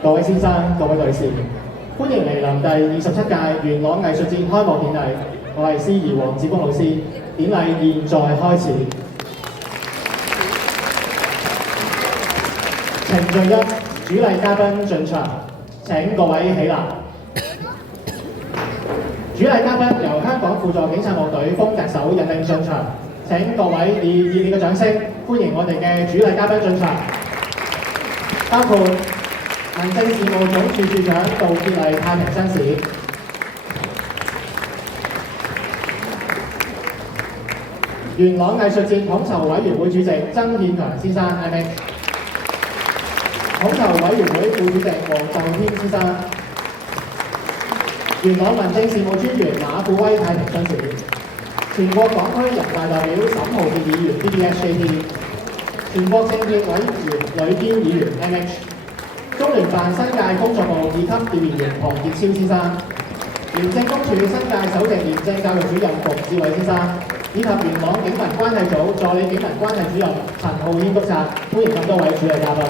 各位先生、各位女士，歡迎嚟臨第27屆元朗藝術節開幕典禮。我係司儀黃子峰老師，典禮現在開始。程序一，主禮嘉賓進場，請各位起立。主禮嘉賓由香港輔助警察樂隊風笛手引領進場，請各位以熱烈嘅掌聲歡迎我哋嘅主禮嘉賓進場，包括民政事務總署署長杜潔麗太平紳士、元朗藝術節統籌委員會主席曾憲強先生 MH， 統籌委員會副主席黃就謙先生，元朗民政事務專員馬富威太平紳士，全國港區人大代表沈浩傑議員 BBSJP， 全國政協委員呂堅議員 MH， 中聯辦新界工作部二級調研員龐傑超先生，廉政公署新界首席廉政教育主任馮志偉先生，以及元朗警民關係組助理警民關係主任陳浩軒督察，歡迎咁多位主禮嘉賓。